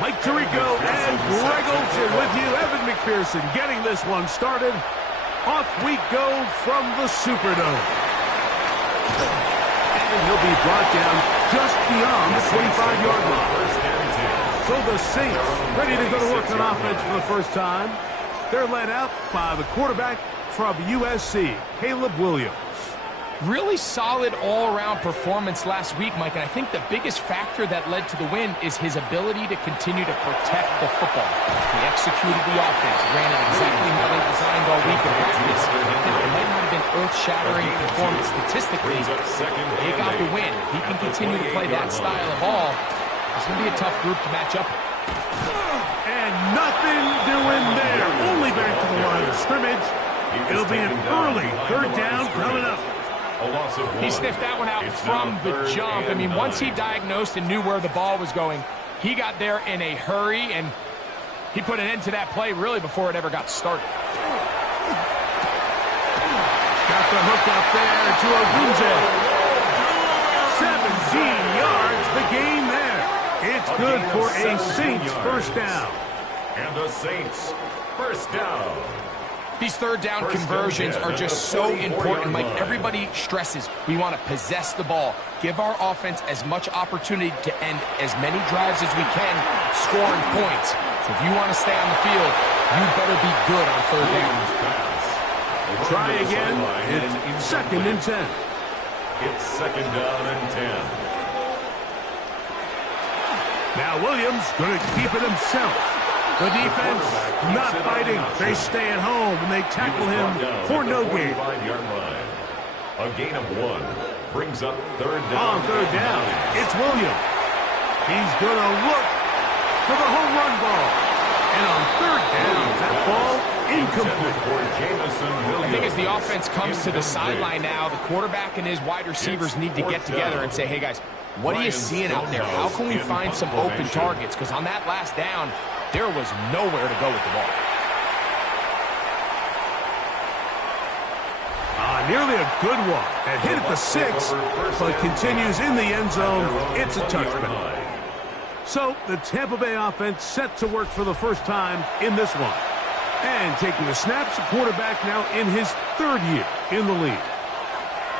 Mike Tirico and Greg Olsen with you. Evan McPherson getting this one started. Off we go from the Superdome. And he'll be brought down just beyond the 25-yard line. So the Saints ready to go to work on offense for the first time. They're led out by the quarterback from USC, Caleb Williams. Really solid all-around performance last week, Mike, and I think the biggest factor that led to the win is his ability to continue to protect the football. He executed the offense, ran it exactly how they designed all week in practice. Now, it might not have been earth-shattering performance statistically, but they got the win. If he can continue to play that style of ball, it's going to be a tough group to match up with. And nothing doing there. Only back to the line of scrimmage. It'll be an early third down coming up. He sniffed that one out from the jump. I mean, once he diagnosed and knew where the ball was going, he got there in a hurry, and he put an end to that play really before it ever got started. Got the hook up there to Ogunze. 17 yards, the gain there. It's good for a Saints first down. And the Saints first down. These third down conversions are just so important, Mike. Everybody stresses we want to possess the ball, give our offense as much opportunity to end as many drives as we can, scoring points. So if you want to stay on the field, you better be good on third down. Try again. It's second and 10. It's second down and 10. Now Williams going to keep it himself. The defense not fighting. They stay at home, and they tackle him for no gain. A gain of 1 brings up third down. On third down, it's Williams. He's going to look for the home run ball. And on third down, that ball incomplete. I think as the offense comes to the sideline now, the quarterback and his wide receivers need to get together and say, hey, guys, what are you seeing out there? How can we find some open targets? Because on that last down, there was nowhere to go with the ball. Nearly a good one. It hit at the 6, but continues in the end zone. It's a touchback. So the Tampa Bay offense set to work for the first time in this one. And taking the snaps, the quarterback now in his 3rd year in the league.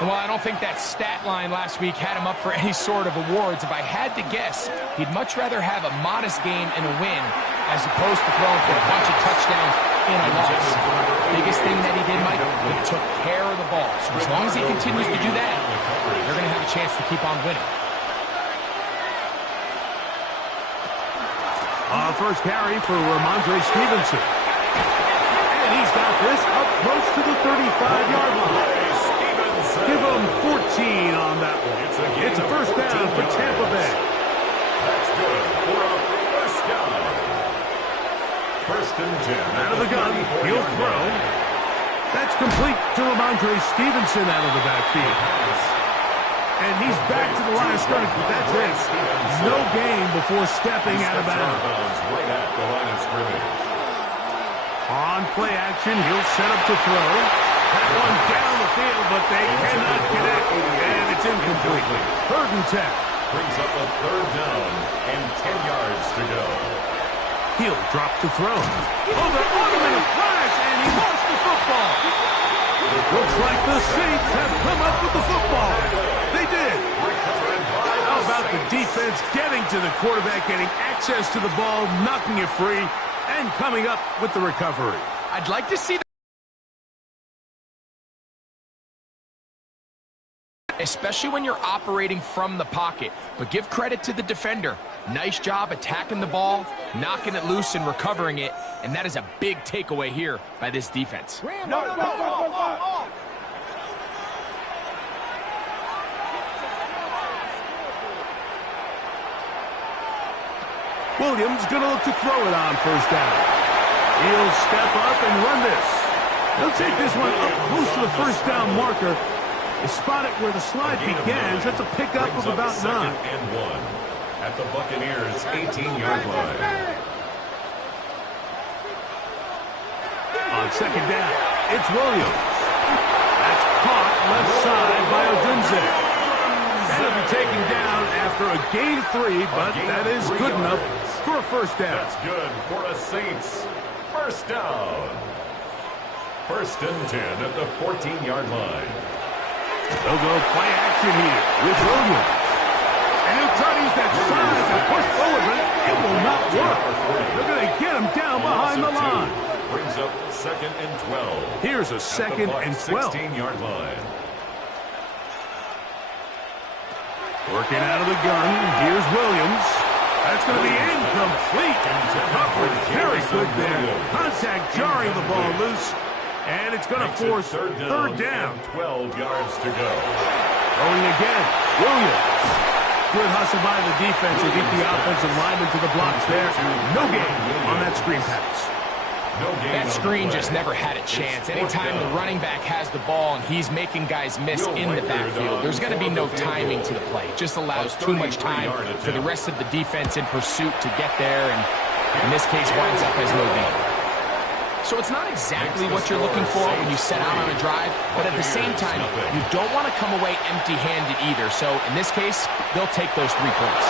Well, I don't think that stat line last week had him up for any sort of awards. If I had to guess, he'd much rather have a modest game and a win as opposed to throwing for a bunch of touchdowns in a loss. Biggest thing that he did, Mike, he took care of the ball. So as long as he continues to do that, they're going to have a chance to keep on winning. First carry for Ramondre Stevenson. And he's got this up close to the 35-yard line. Give him 14 on that one. It's a first down for Tampa Bay. That's good for a first down. First and 10. Out of the gun, he'll throw. That's complete to Ramondre Stevenson out of the backfield. And he's back to the line of scrimmage, but that's it. No gain before stepping out of bounds. Right at the line of scrimmage. On play action, he'll set up to throw. That one down the field, but they cannot connect, and it's incomplete. 3rd and 10. Brings up a third down and 10 yards to go. He'll drop to throw. Oh, they're on him in a flash, and he lost the football. Looks like the Saints have come up with the football. They did. How about the defense getting to the quarterback, getting access to the ball, knocking it free, and coming up with the recovery. I'd like to see especially when you're operating from the pocket. But give credit to the defender. Nice job attacking the ball, knocking it loose and recovering it, and that is a big takeaway here by this defense. Williams going to look to throw it on first down. He'll step up and run this. He'll take this one up close to the first down marker. They spot it where the slide begins. That's a pickup of about 9. And 1 at the Buccaneers' 18-yard line. On second down, it's Williams. That's caught left side by Odunze. That'll be taken down after a gain of 3, but that is good enough for a first down. That's good for a Saints first down. First and 10 at the 14-yard line. They'll go play action here with Williams. And he'll try to use that size and push forward, but it will not work. They're going to get him down behind the line. Brings up second and 12. Here's a second and 12. 16-yard line. Working out of the gun. Here's Williams. That's going to be incomplete. Coverage very good there. Contact jarring the ball loose. And it's going to force third down. 12 yards to go. Going again. Williams. Good hustle by the defense to get the offensive lineman to the blocks there. No gain on that screen pass. That screen just never had a chance. Anytime the running back has the ball and he's making guys miss in the backfield, there's going to be no timing to the play. It just allows too much time for the rest of the defense in pursuit to get there, and in this case winds up as no gain. So it's not exactly what you're looking for when you set out on a drive, but at the same time, you don't want to come away empty-handed either. So in this case, they'll take those 3 points.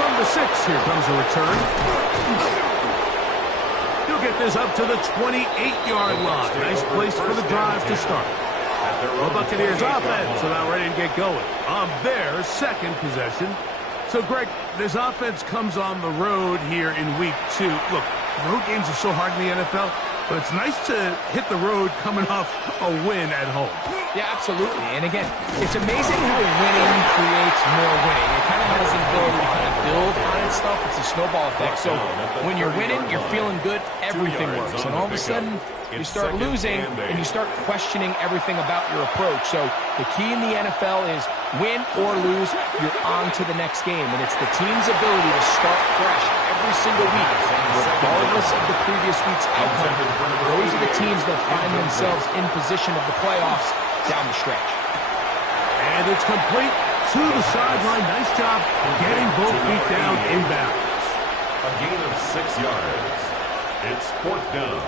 From the 6, here comes a return. He'll get this up to the 28-yard line. Nice place for the drive to start. The Buccaneers offense about ready to get going on their second possession. So, Greg, this offense comes on the road here in week 2. Look, road games are so hard in the NFL, but it's nice to hit the road coming off a win at home. Yeah, absolutely. And again, it's amazing how winning creates more winning. It kind of has an ability to kind of build on itself. It's a snowball effect. So when you're winning, you're feeling good, everything works. And all of a sudden, you start losing and you start questioning everything about your approach. So the key in the NFL is win or lose, you're on to the next game. And it's the team's ability to start fresh every single week, regardless of the previous week's outcome. Those are the teams that find themselves in position of the playoffs down the stretch. And it's complete to the sideline. Nice job getting both feet down inbounds. A gain of 6 yards. It's 4th down.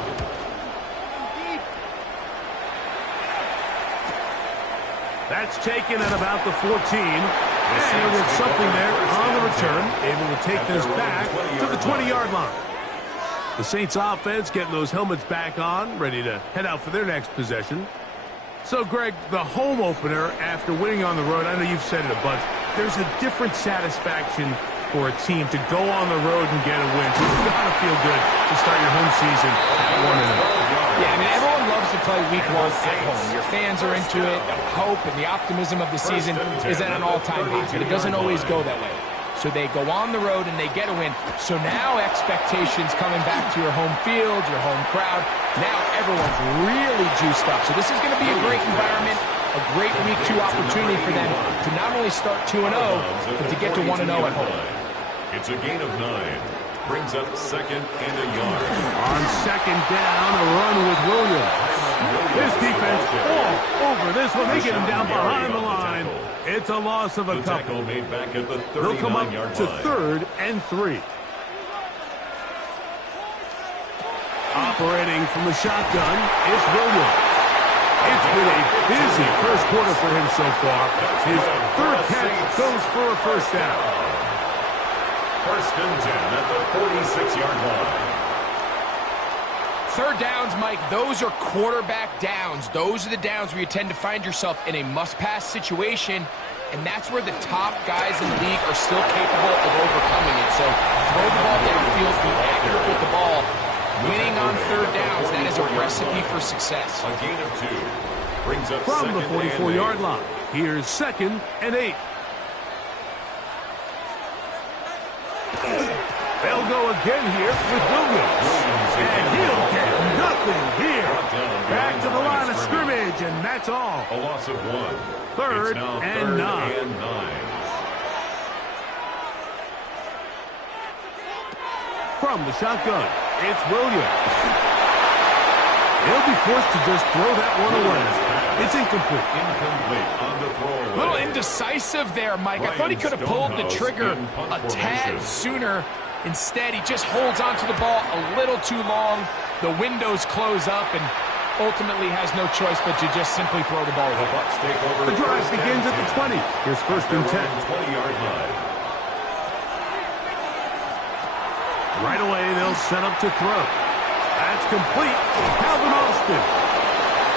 That's taken at about the 14. And with something there on the return, able to take this back to the 20-yard line. The Saints offense getting those helmets back on, ready to head out for their next possession. So, Greg, the home opener after winning on the road, I know you've said it a bunch, there's a different satisfaction for a team to go on the road and get a win. So you've got to feel good to start your home season at 1-0. Yeah, I mean, everyone loves to play week 1 at home. Your fans are into it. The hope and the optimism of the season is at an all-time high, but it doesn't always go that way. So they go on the road and they get a win. So now expectations coming back to your home field, your home crowd. Now everyone's really juiced up. So this is going to be a great environment, a great week 2 opportunity for them to not only start 2-0, but to get to 1-0 at home. It's a gain of 9. Brings up 2nd and a yard. On second down, a run with Williams. This defense all over this one. They get him down behind the line. It's a loss of a couple. Made back at the They'll come up 39-yard to line. 3rd and 3. Operating from the shotgun, it's Williams. It's been a busy first quarter for him so far. His 3rd catch goes for a first down. First and 10 at the 46-yard line. 3rd downs, Mike, those are quarterback downs. Those are the downs where you tend to find yourself in a must-pass situation, and that's where the top guys in the league are still capable of overcoming it. So throw the ball downfield, be accurate with the ball. Winning on 3rd downs, that is a recipe for success. A gain of 2. Brings up From the 44-yard 8. line, here's 2nd and 8. They'll go again here with Williams. And he'll get nothing here. Back to the line of scrimmage, and that's all. A loss of 1. 3rd and 9. from the shotgun. It's Williams. He'll be forced to just throw that one away. It's incomplete. Incomplete on the throw. A little indecisive there, Mike. I thought he could have pulled the trigger a tad sooner. Instead, he just holds onto the ball a little too long. The windows close up, and ultimately has no choice but to just simply throw the ball away. The Bucs take over. The drive begins at the 20. Here's first and 10. 20-yard line. Right away, they'll set up to throw. That's complete. Calvin Austin.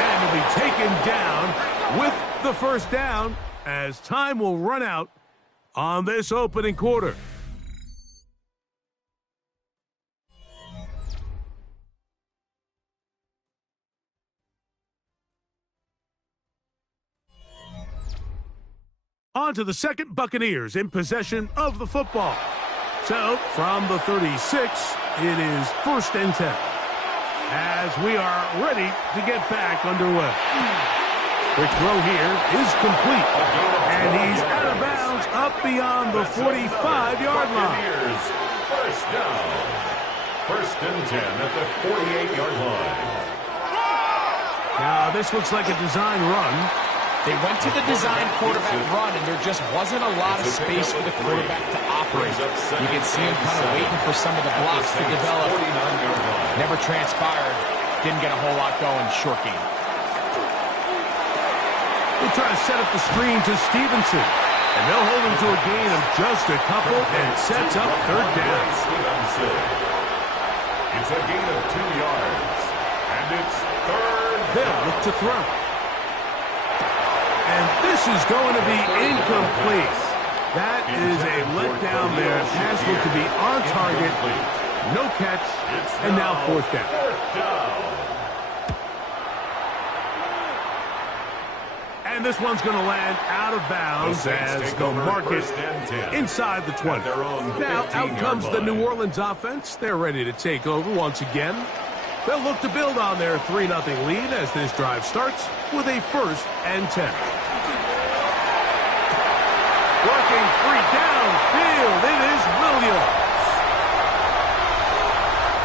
And he'll be taken down with the first down as time will run out on this opening quarter. On to the second, Buccaneers in possession of the football. So, from the 36, it is first and 10. As we are ready to get back underway. The throw here is complete. And he's out of bounds up beyond the 45-yard line. First down. First and 10 at the 48-yard line. Now, this looks like a design run. They went to the design quarterback run, and there just wasn't a lot of space for the quarterback to operate. You can see him kind of waiting for some of the blocks to develop. Never transpired. Didn't get a whole lot going. Short game. They try to set up the screen to Stevenson. And they'll hold him to a gain of just a couple and sets up third down. It's a gain of 2 yards. And it's third. They'll look to throw. And this is going to be incomplete. That is a letdown there. Pass looked to be on target. No catch. And now fourth down. And this one's going to land out of bounds as they'll mark it inside the 20. Now out comes the New Orleans offense. They're ready to take over once again. They'll look to build on their 3-0 lead as this drive starts with a first and 10. Working free downfield, it is Williams.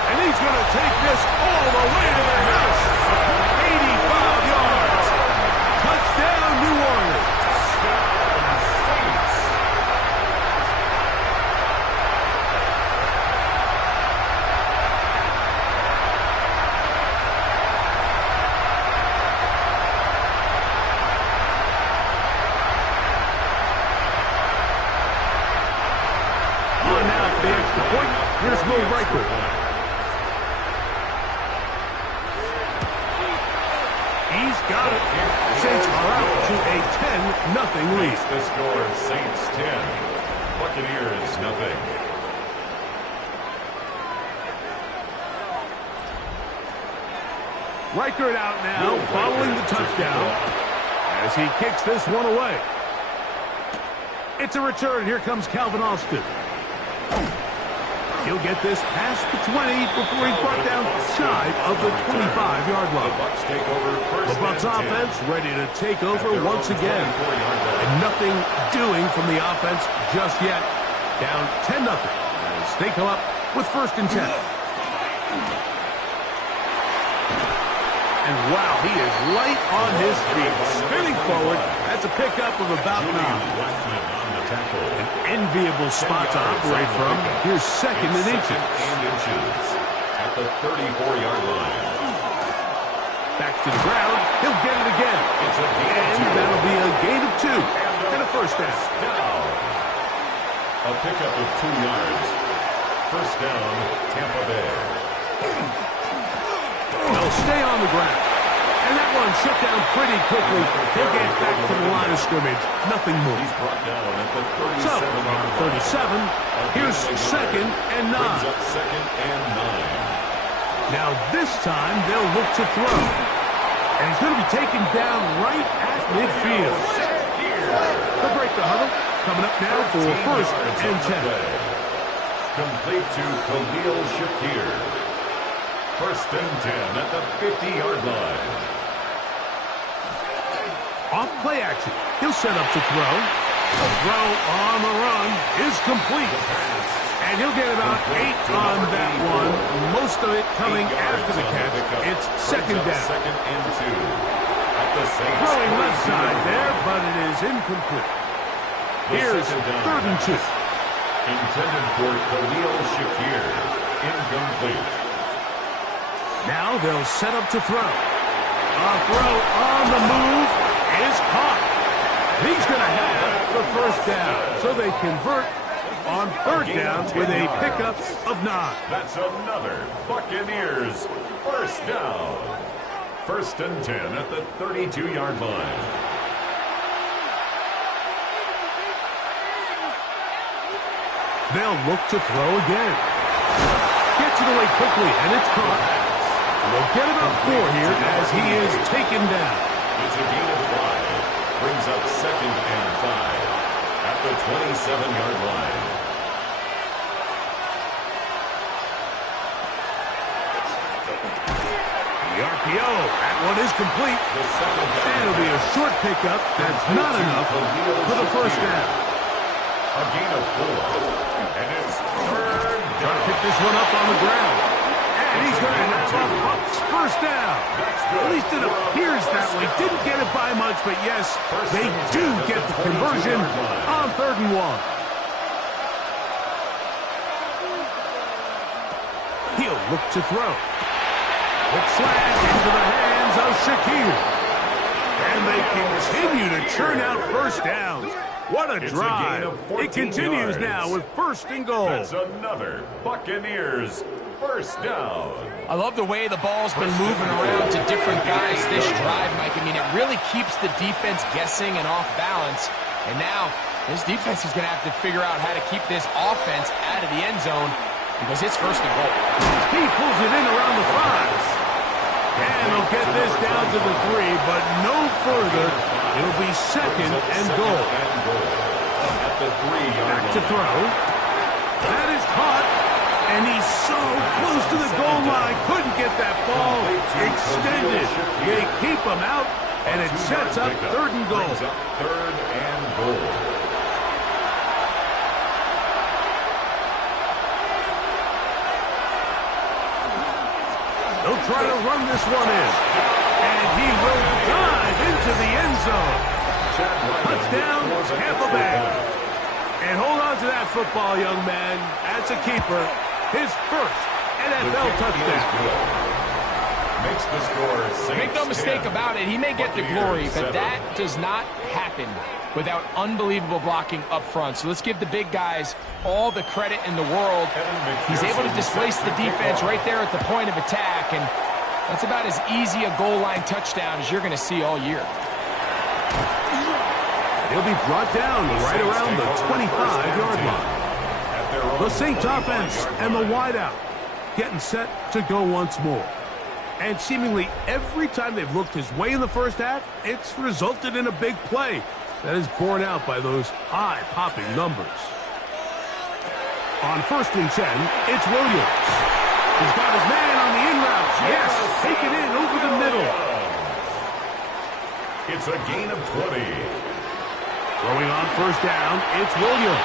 And he's going to take this all the way to the house. 85 yards. Touchdown, New Orleans. Here's Will Riker. He's got it. Saints are out to a 10-0 lead. The score, Saints 10, Buccaneers 0. Riker out now, following the touchdown as he kicks this one away. It's a return. Here comes Calvin Austin. He'll get this past the 20 before he's brought down shy of the 25-yard line. The Bucs offense ready to take over once again. And nothing doing from the offense just yet. Down 10-0 as they come up with first and 10. And wow, he is light on his feet. Spinning forward. That's a pickup of about 9. An enviable spot to operate from. Here's second and inches. At the 34-yard line. Back to the ground. He'll get it again. And that'll be a gain of 2. And a first down. A pickup of 2 yards. First down, Tampa Bay. They'll stay on the ground. And that one shut down pretty quickly. He'll get back to the line of scrimmage. Nothing more. He's brought down at the 37. So, from 37, here's second and 9. Second and 9. Now this time, they'll look to throw. And he's going to be taken down right at midfield. They'll break the huddle. Coming up now for first and 10. Complete to Khalil Shakir. First and 10 at the 50-yard line. Off play action. He'll set up to throw. The throw on the run is complete. And he'll get about 8 on that one, most of it coming after the catch. It's second down. Second and 2. At the Saints. Throwing left side there, but it is incomplete. Here's third and 2. Intended for Khalil Shakir. Incomplete. Now they'll set up to throw. A throw on the move is caught. He's going to have the first down. So they convert on third down with a pickup of 9. That's another Buccaneers first down. First and 10 at the 32-yard line. They'll look to throw again. Gets it away quickly, and it's caught. They'll get about 4 here as he is taken down. It's a gain of 5. Brings up second and 5 at the 27-yard line. The RPO, that one is complete. And it'll be a short pickup. That's not enough for the first down. A gain of 4. And it's third down. Trying to pick this one up on the ground. And he's going to have a Bucs first down. At least it appears that way. Didn't get it by much, but yes, they do get the conversion on third and 1. He'll look to throw. Quick slash into the hands of Shakir. And they continue to churn out first downs. What a drive. It continues now with first and goal. That's another Buccaneers first down. I love the way the ball's been moving around to different guys this drive, Mike. I mean, it really keeps the defense guessing and off balance. And now this defense is going to have to figure out how to keep this offense out of the end zone because it's first and goal. He pulls it in around the 5. And they'll get this down to the 3, but no further. It'll be second and goal. At the 3-yard Back to throw. That is caught. And he's so close to the goal line. Couldn't get that ball extended. They keep him out, and it sets up third and goal. Third and goal. They'll try to run this one in. And he will dive into the end zone. Touchdown, Tampa Bay. And hold on to that football, young man. That's a keeper. His first NFL touchdown. Makes the score Saints. Make no mistake about it, he may get the glory, but that does not happen without unbelievable blocking up front. So let's give the big guys all the credit in the world. He's able to displace the defense right there at the point of attack, and that's about as easy a goal line touchdown as you're going to see all year. He'll be brought down right around the 25-yard line. The Saints offense and the wideout getting set to go once more. And seemingly every time they've looked his way in the first half, it's resulted in a big play that is borne out by those high-popping numbers. On first and 10, it's Williams. He's got his man on the in route. Yes, take it in over the middle. It's a gain of 20. Throwing on first down, it's Williams.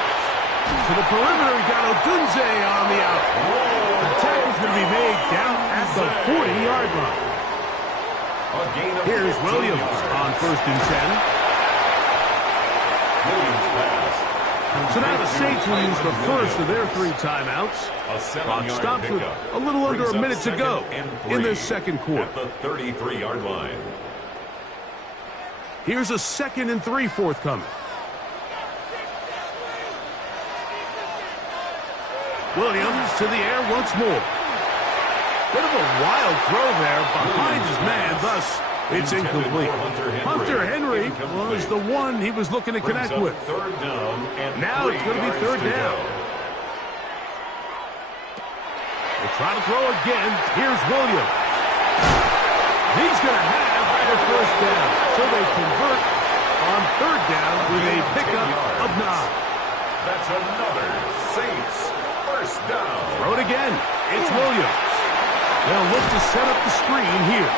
To the perimeter, he got Odunze on the out. The tackle's going to be made down at the 40-yard line. Here's Williams on first and 10. So now the Saints will use the first of their 3 timeouts. Clock stops with a little under a minute to go in this second quarter. At the 33-yard line. Here's a 2nd and 3 forthcoming. Williams to the air once more. Bit of a wild throw there behind his man, thus it's incomplete. Hunter Henry was the one he was looking to connect with. Now it's going to be third down. We'll try to throw again. Here's Williams. He's going to have the first down. So they convert on third down with a pickup of 9. That's another Saints first down. Throw it again. It's Williams. They'll look to set up the screen here.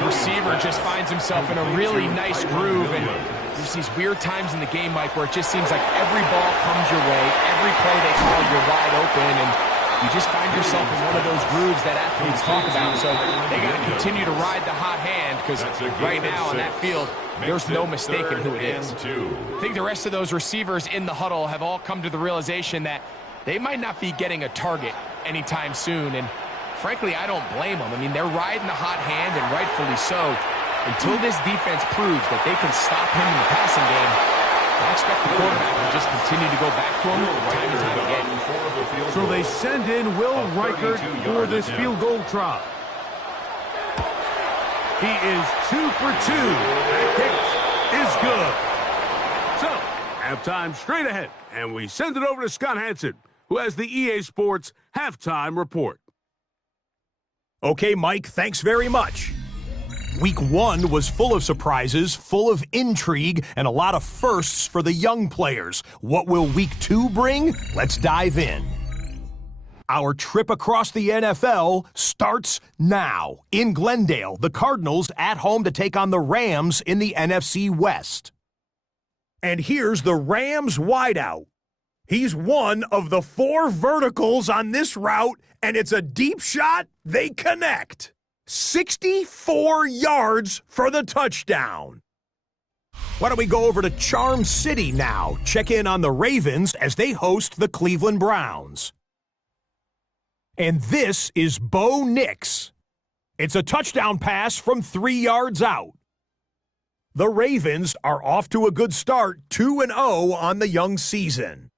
The receiver just finds himself in a really nice groove, and There's these weird times in the game, Mike, where it just seems like every ball comes your way, every play they call, you're wide open, and you just find yourself in one of those grooves that athletes talk about. So they got to continue to ride the hot hand, because right now on that field, there's no mistaking who it is. I think the rest of those receivers in the huddle have all come to the realization that they might not be getting a target anytime soon, and frankly, I don't blame them. I mean, they're riding the hot hand, and rightfully so. Until this defense proves that they can stop him in the passing game, I expect the quarterback to just continue to go back to him time and time again. So they send in Will Reichert for this field goal try. He is 2 for 2. That kick is good. So, halftime straight ahead, and we send it over to Scott Hansen, who has the EA Sports halftime report. Okay, Mike, thanks very much. Week 1 was full of surprises, full of intrigue, and a lot of firsts for the young players. What will Week 2 bring? Let's dive in. Our trip across the NFL starts now. In Glendale, the Cardinals at home to take on the Rams in the NFC West. And here's the Rams wideout. He's one of the 4 verticals on this route, and it's a deep shot. They connect. 64 yards for the touchdown. Why don't we go over to Charm City now? Check in on the Ravens as they host the Cleveland Browns. And this is Bo Nix. It's a touchdown pass from 3 yards out. The Ravens are off to a good start, 2-0 on the young season.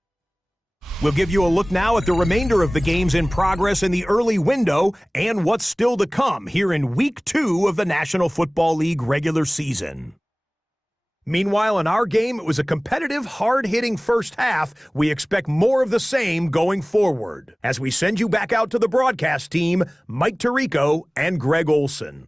We'll give you a look now at the remainder of the games in progress in the early window and what's still to come here in Week 2 of the National Football League regular season. Meanwhile, in our game, it was a competitive, hard-hitting first half. We expect more of the same going forward. As we send you back out to the broadcast team, Mike Tirico and Greg Olson.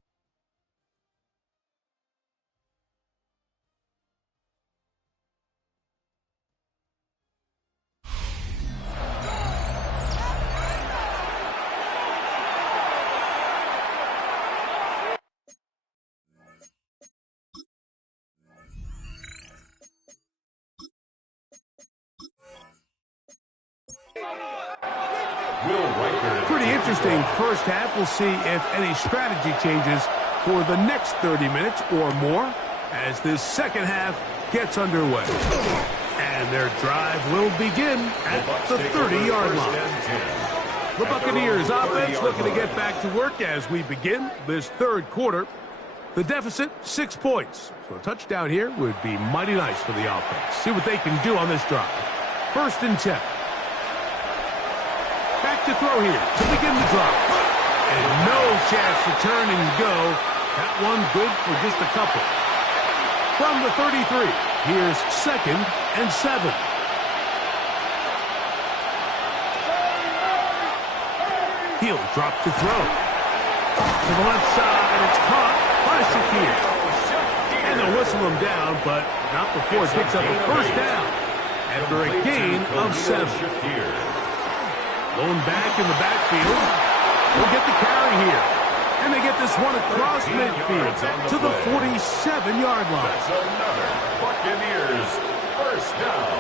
Pretty interesting first half. We'll see if any strategy changes for the next 30 minutes or more as this second half gets underway. And their drive will begin at the 30-yard line. The Buccaneers offense looking to get back to work as we begin this third quarter. The deficit, 6 points. So a touchdown here would be mighty nice for the offense. See what they can do on this drive. 1st and 10. Back to throw here to begin the drive. And no chance to turn and go. That one good for just a couple. From the 33, here's 2nd and 7. He'll drop to throw. To the left side, it's caught by Shakir. And they'll whistle him down, but not before it picks up a first down after a gain of 7. Going back in the backfield. We'll get the carry here. And they get this one across midfield to the 47-yard line. That's another Buccaneers first down.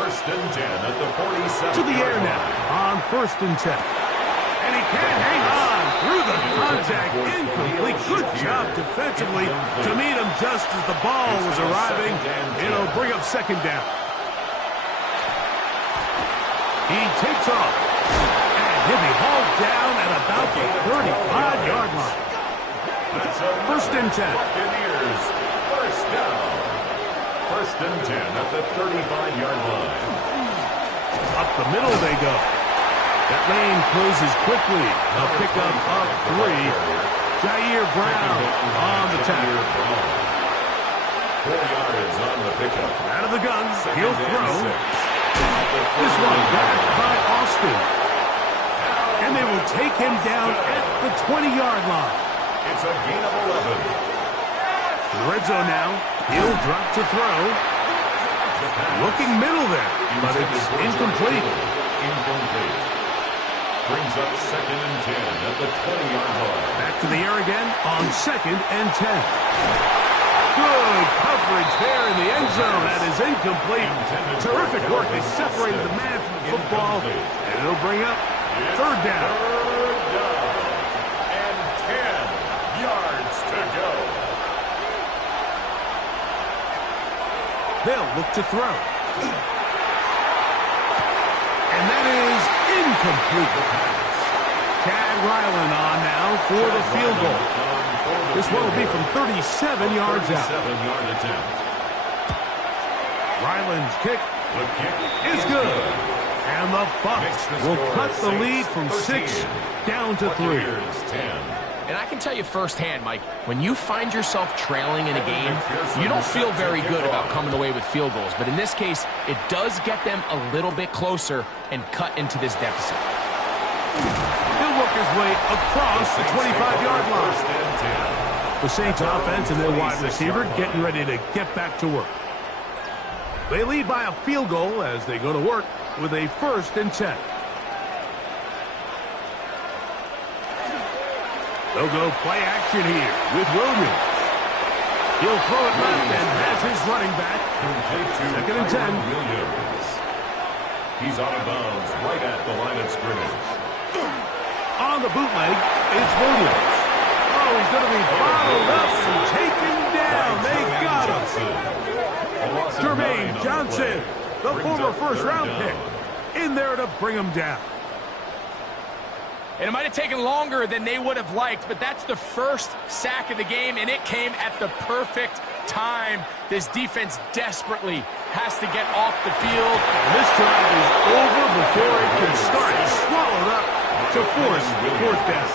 1st and 10 at the 47. To the air now on 1st and 10. And he can't hang on through the contact. Incomplete. Good job defensively to meet him just as the ball was arriving. It'll bring up 2nd down. He takes off, and he'll be hauled down at about the 35-yard line. 1st and 10. Buccaneers first down. 1st and 10 at the 35-yard line. Up the middle they go. That lane closes quickly. A pickup of 3. Jair Brown on the tackle. 4 yards on the pickup. Out of the guns, he'll throw. This one backed by Austin. And they will take him down at the 20-yard line. It's a gain of 11. Red zone now. He'll drop to throw. Looking middle there, but it's incomplete. Incomplete. Brings up 2nd and 10 at the 20-yard line. Back to the air again on 2nd and 10. Good coverage there in the end zone. That is incomplete. Terrific work. They separated the man from the football. And it'll bring up third down. And 10 yards to go. They'll look to throw. And that is incomplete. Chad Ryland on now for the field goal. This one will be from 37 yards out. Ryland's kick is good. And the Bucs will cut the lead from 6 down to 3. And I can tell you firsthand, Mike, when you find yourself trailing in a game, you don't feel very good about coming away with field goals. But in this case, it does get them a little bit closer and cut into this deficit. He'll work his way across the 25-yard line. The Saints offense and their wide receiver getting ready to get back to work. They lead by a field goal as they go to work with a 1st and 10. They'll go play action here with Williams. He'll throw it left and has his running back. 2nd and 10. Williams. He's out of bounds right at the line of scrimmage. On the bootleg, it's Williams. Oh, he's going to be bottled up and taken down. They got him. Jermaine Johnson, the former first-round pick, in there to bring him down. And it might have taken longer than they would have liked, but that's the first sack of the game, and it came at the perfect time. This defense desperately has to get off the field. And this drive is over before it can start. Swallowed up to force 4th down.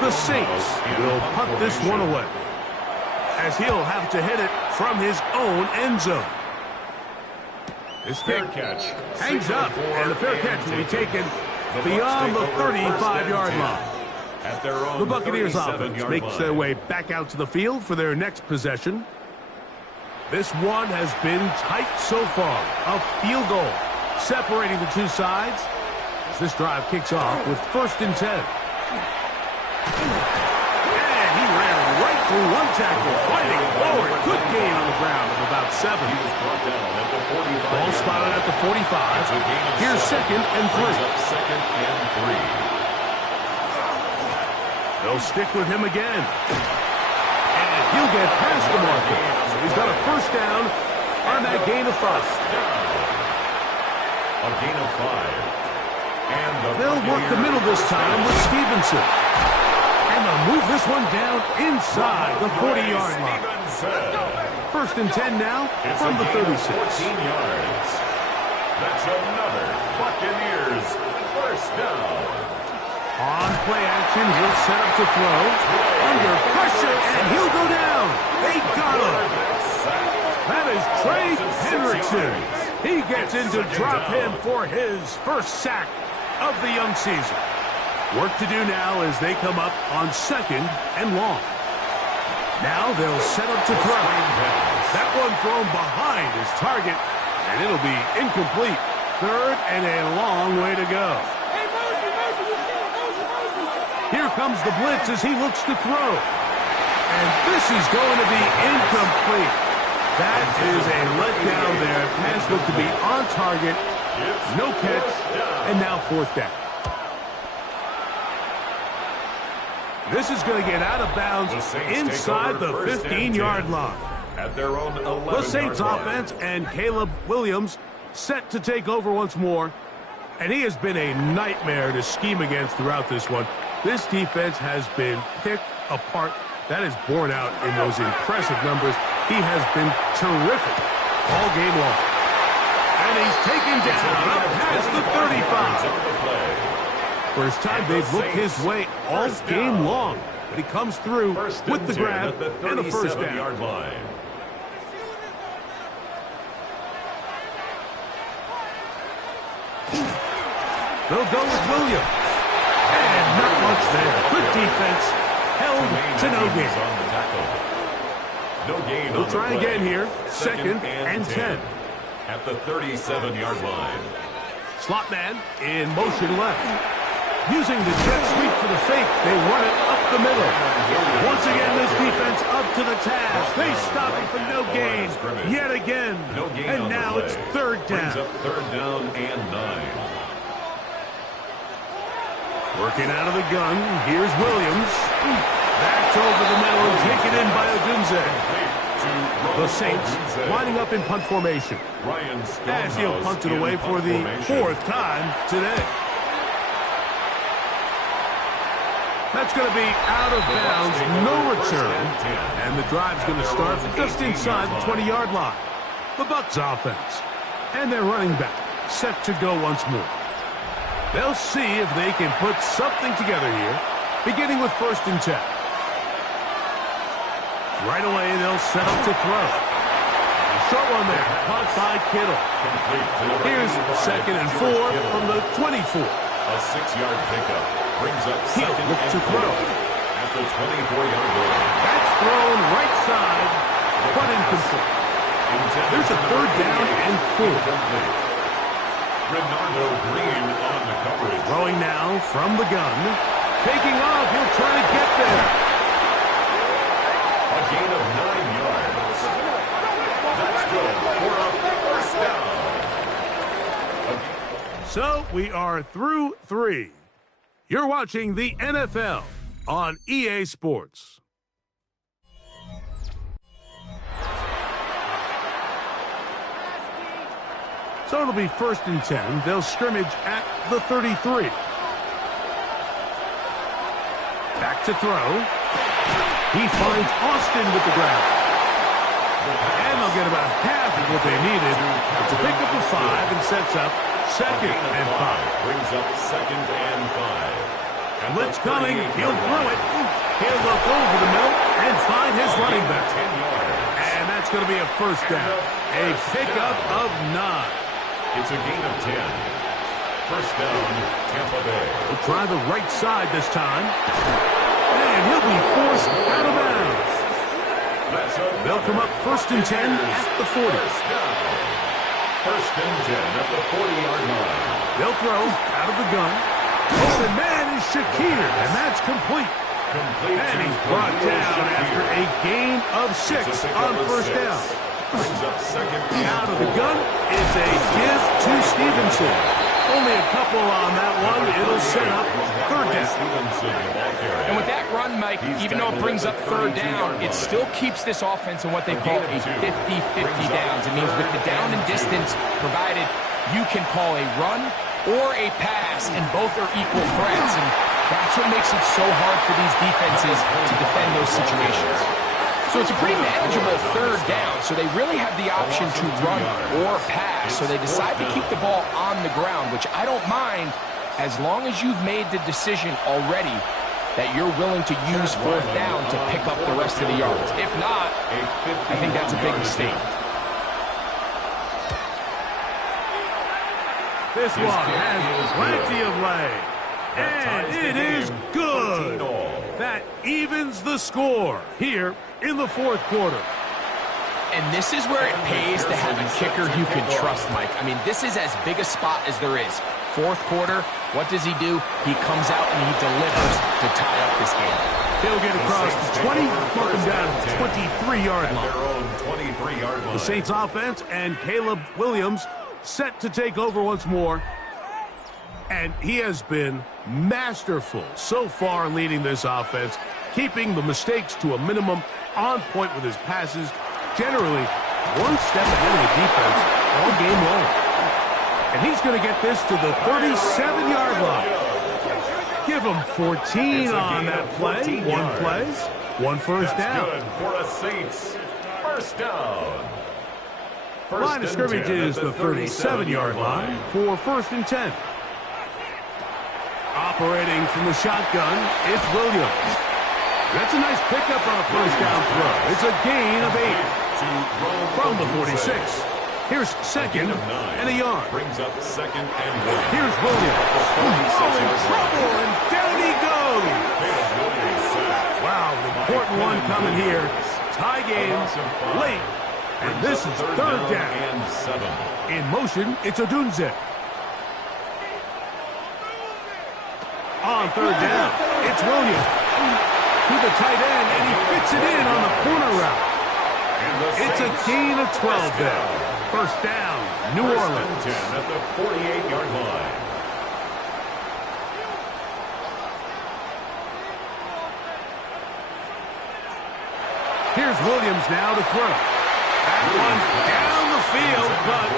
The Saints will punt this one away, as he'll have to hit it from his own end zone. This kick hangs up, and the fair catch will be taken beyond the 35-yard line. The Buccaneers offense makes their way back out to the field for their next possession. This one has been tight so far. A field goal separating the two sides as this drive kicks off with 1st and 10. And he ran right through one tackle, fighting forward. Good gain on the ground of about 7. Ball spotted at the 45. Here's 2nd and 3. They'll stick with him again. And he'll get past the marker. So he's got a 1st down on that gain of 5. A gain of 5. And they'll work the middle this time with Stevenson. And they'll move this one down inside the 40-yard line. 1st and 10 now from the 36. 14 yards. That's another Buccaneers 1st down. On play action, he'll set up to throw. Under pressure, and he'll go down. They got him. That is Trey Hendrickson. He gets in to drop him for his 1st sack of the young season. Work to do now as they come up on 2nd and long. Now they'll set up to throw. That one thrown behind his target, and it'll be incomplete. 3rd and a long way to go. Here comes the blitz as he looks to throw. And this is going to be incomplete. That is a letdown there. Pass looked to be on target. No catch, and now 4th down. This is going to get out of bounds inside the 15-yard line. At their own 11-yard line. The Saints offense and Caleb Williams set to take over once more. And he has been a nightmare to scheme against throughout this one. This defense has been picked apart. That is borne out in those impressive numbers. He has been terrific all game long. And he's taken down up past the 35. First time they've looked his way all game long. But he comes through with the grab and a 1st down. Line. They'll go with Williams. And not much there. Good defense. Held to no gain. No gain. They'll try again here. 2nd and 10. At the 37-yard line. Slot man in motion left. Using the jet sweep for the fake, they run it up the middle. Once again, this defense up to to the task. They stop him for no gain yet again. And now it's third down. Third down and 9. Working out of the gun. Here's Williams. Backed over the middle and taken in by Odunze. The Saints lining up in punt formation. As he'll punt it away for the 4th time today. That's going to be out of bounds, no return. And the drive's going to start just inside the 20-yard line. The Bucs offense. And their running back set to go once more. They'll see if they can put something together here, beginning with 1st and 10. Right away, they'll set up to throw. A short one there, caught by Kittle. Here's 2nd and 4 from the 24. A 6-yard pickup brings up He'll 2nd look and to 4 throw. at the 24-yard line. That's thrown right side, but incomplete. There's a 3rd down and 4. Renardo Green on the coverage. Throwing now from the gun. Taking off, he'll try to get there. A gain of 9 yards. That's good for a 1st down. So we are through 3. You're watching the NFL on EA Sports. So it'll be 1st and 10. They'll scrimmage at the 33. Back to throw. He finds Austin with the grab. And they'll get about half of what they needed. It's a pickup of 5 and sets up 2nd and 5. Brings up 2nd and 5. Blitz coming. He'll throw it. He'll look over the middle and find his running back. And that's going to be a 1st down. A pickup of 9. It's a gain of 10. 1st down, Tampa Bay. He'll try the right side this time. And he'll be forced out of bounds. They'll come up 1st and 10 at the 40. 1st and 10 at the 40-yard line. They'll throw out of the gun. Open man is Shakir, and that's complete. And he's brought down after a gain of 6 on 1st down. Brings up 2nd. Out of the gun is a give to Stevenson. Only a couple on that one. It'll set up 3rd down. And with that run, Mike, even though it brings up 3rd down, it still keeps this offense in what they call a 50-50 downs. It means with the down and distance provided, you can call a run or a pass, and both are equal threats. And that's what makes it so hard for these defenses to defend those situations. So it's a pretty manageable 3rd down, so they really have the option to run or pass. So they decide to keep the ball on the ground, which I don't mind as long as you've made the decision already that you're willing to use 4th down to pick up the rest of the yards. If not, I think that's a big mistake. This one has plenty of leg. And it is good. That evens the score here in the 4th quarter. And this is where it pays to have a kicker you can trust, Mike. I mean, this is as big a spot as there is. 4th quarter, what does he do? He comes out and he delivers to tie up this game. He'll get across the 20, mark him down at the 23-yard line. The Saints offense and Caleb Williams set to take over once more. And he has been masterful so far leading this offense, keeping the mistakes to a minimum, on point with his passes, generally one step ahead of the defense all game long. And he's going to get this to the 37-yard line. Give him 14 on that play. 1 play, 1 1st down. Good for the Saints. 1st down. Line of scrimmage is the 37-yard line for 1st and 10. Operating from the shotgun, it's Williams. That's a nice pickup on a 1st down throw. It's a gain of 8 from the 46. Here's 2nd and a yard. Brings up 2nd and 1. Here's Williams. Oh, in trouble, and down he goes. Wow, an important one coming here. Tie game late, and this is 3rd down. And 7. In motion, it's Odunze. On 3rd down, it's Williams. to the tight end, and he fits it in on the corner route. It's a gain of 12 there. First down, New Orleans. 10 at the 48-yard line. Here's Williams now to throw. That one's down the field, but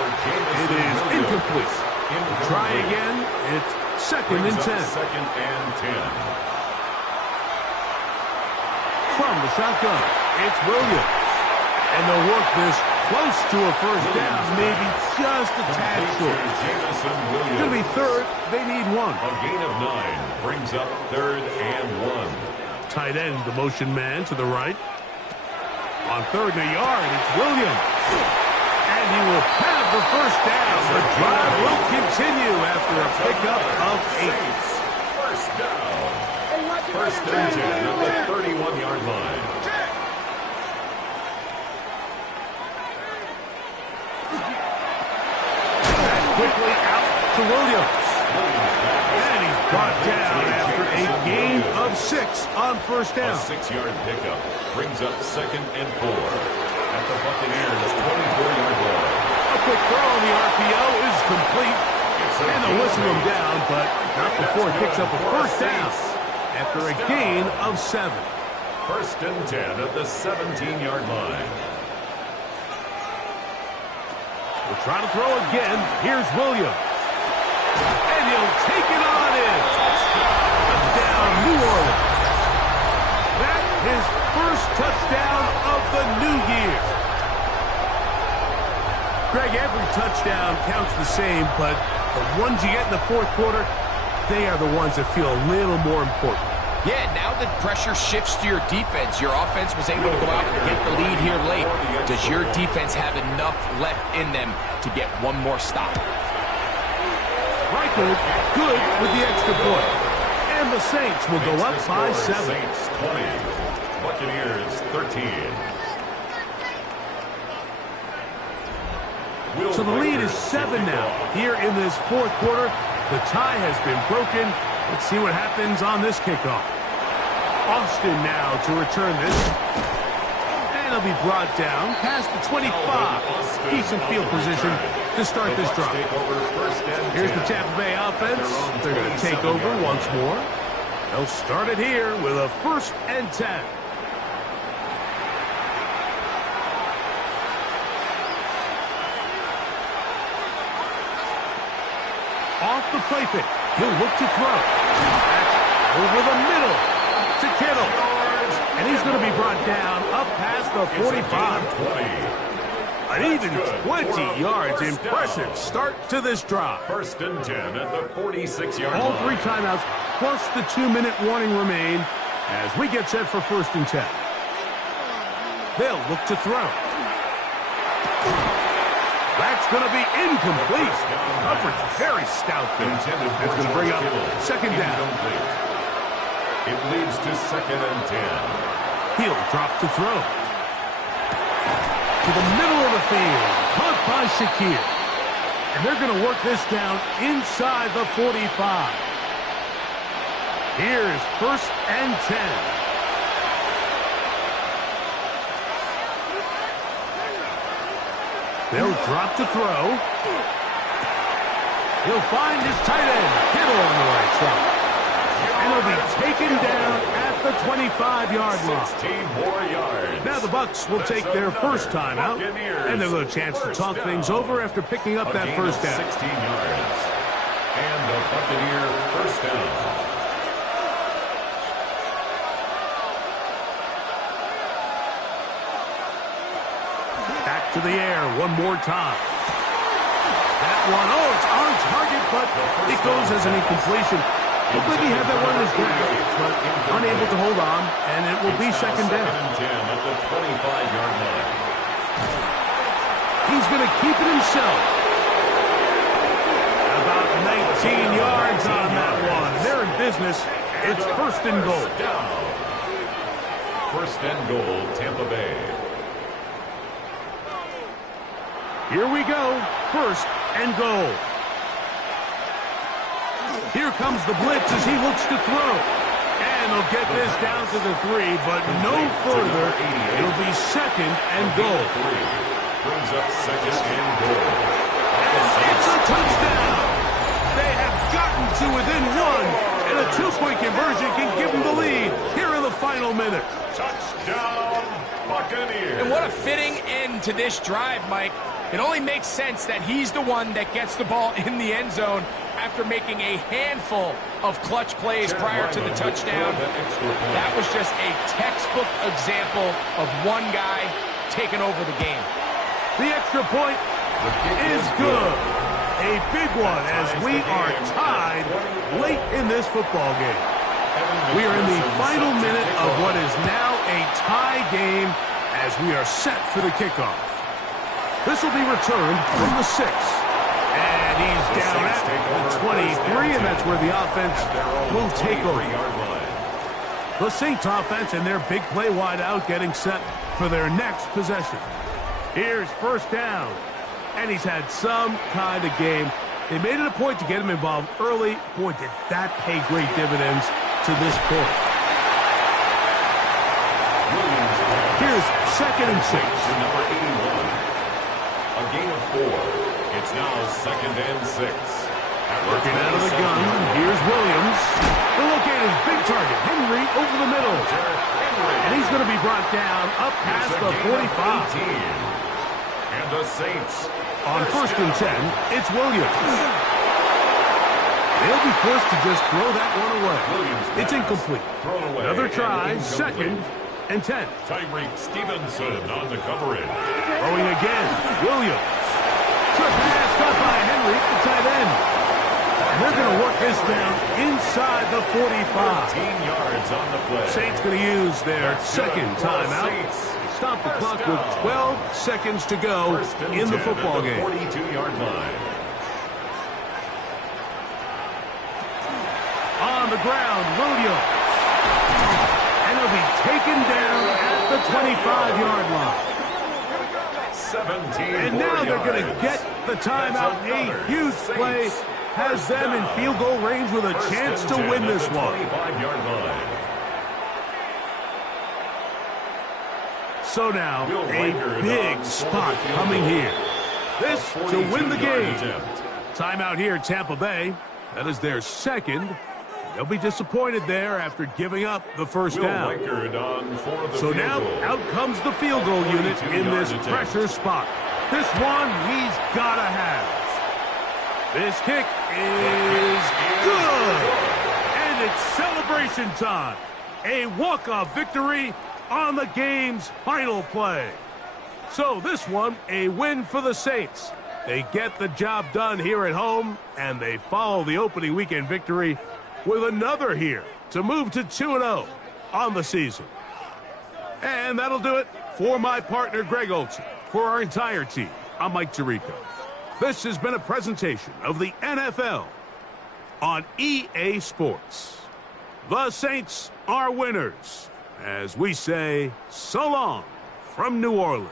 it is incomplete. Try again. It's second and 10. Second and 10. From the shotgun, it's Williams. And they'll work this close to a first down, maybe just a tad short. It's going to be third. They need one. A gain of 9 brings up third and 1. Tight end, the motion man to the right. On third and a yard, it's Williams. And he will have the first down. The drive will continue after a pickup of 8. First down. First and 10 at the 31-yard line. And quickly out to Williams. And he's brought down after a gain of 6 on first down. A 6-yard pickup brings up second and 4 at the Buccaneers' 24-yard line. A quick throw on the RPO is complete. And they'll whistle him down, but not before he picks up a first down after a gain of 7. First and 10 at the 17-yard line. We'll try to throw again. Here's Williams. And he'll take it on in. Touchdown, New Orleans. That's his first touchdown of the new year. Greg, every touchdown counts the same, but the ones you get in the fourth quarter, they are the ones that feel a little more important. Yeah, now the pressure shifts to your defense. Your offense was able to go out and get the lead here late. Does your defense have enough left in them to get one more stop? Reichel, good with the extra point. And the Saints will go up by 7. Saints 20, Buccaneers 13. So the lead is 7 now. Here in this fourth quarter, the tie has been broken. Let's see what happens on this kickoff. Austin now to return this. And he'll be brought down past the 25. Decent field position to start this drive. Here's the Tampa Bay offense. They're going to take over once more. They'll start it here with a first and 10. Off the play fake. He'll look to throw. That's over the middle to Kittle. And he's going to be brought down up past the 45. An even 20 yards. Impressive start to this drive. First and 10 at the 46-yard line. All 3 timeouts plus the 2-minute warning remain as we get set for first and 10. They'll look to throw. That's going to be incomplete. Coverage very stout there. That's going to bring up second down. It leads to second and 10. He'll drop to throw. To the middle of the field. Caught by Shakir. And they're going to work this down inside the 45. Here's first and 10. They'll drop to throw. He'll find his tight end, Kittle on the right side. And he'll be taken down at the 25-yard line. 16 more yards. Now the Bucs will take their first timeout, and they'll have a chance to talk things over after picking up that first down. 16 yards. And the Buccaneer first down. Back to the air one more time. That one, it's on target, but it goes as an incompletion. Looked like he had that one in his grasp, but unable to hold on, and it will be second down. Second and 10 at the 25-yard line. He's going to keep it himself. About 19 yards on that one. They're in business. It's first and goal. First and goal, Tampa Bay. Here we go. First and goal. Here comes the blitz as he looks to throw. And they'll get this down to the 3, but no further. It'll be second and goal. Brings up second and goal. It's a touchdown. They have gotten to within 1, and a 2-point conversion can give them the lead here in the final minute. Touchdown, Buccaneers. And what a fitting end to this drive, Mike. It only makes sense that he's the one that gets the ball in the end zone after making a handful of clutch plays prior to the touchdown. That was just a textbook example of one guy taking over the game. The extra point is good. A big one as we are tied late in this football game. We are in the final minute of what is now a tie game as we are set for the kickoff. This will be returned from the 6. And he's down at the 23, and that's where the offense will take over. The Saints offense and their big play wide out getting set for their next possession. Here's first down. And he's had some kind of game. They made it a point to get him involved early. Boy, did that pay great dividends to this point. Here's second and 6. Number 81. A gain of 4. It's now second and 6. Working out of the gun. Here's Williams. The look at his big target, Henry, over the middle. And he's going to be brought down up past the 45. And the Saints. On first and 10, it's Williams. They'll be forced to just throw that one away. It's incomplete. Another try, second and 10. Tyreek Stevenson on the coverage. Throwing again, Williams. Short pass caught by Henry, the tight end. And they're going to work this down inside the 45. 13 yards on the play. Saints going to use their second timeout. Stop the clock with 12 seconds to go in the football game. 42-yard line. On the ground, Williams. And he'll be taken down at the 25-yard line. 17. And now they're going to get the timeout. A huge play has them in field goal range with a chance to win this one. 25-yard line. So now, a big spot coming here. This to win the game. Timeout here, Tampa Bay. That is their second. They'll be disappointed there after giving up the first down. So now, out comes the field goal unit in this pressure spot. This one he's got to have. This kick is good. And it's celebration time. A walk-off victory on the game's final play. So this one, a win for the Saints. They get the job done here at home, and they follow the opening weekend victory with another here to move to 2-0 on the season. And that'll do it for my partner, Greg Olson. For our entire team, I'm Mike Tirico. This has been a presentation of the NFL on EA Sports. The Saints are winners, as we say so long from New Orleans.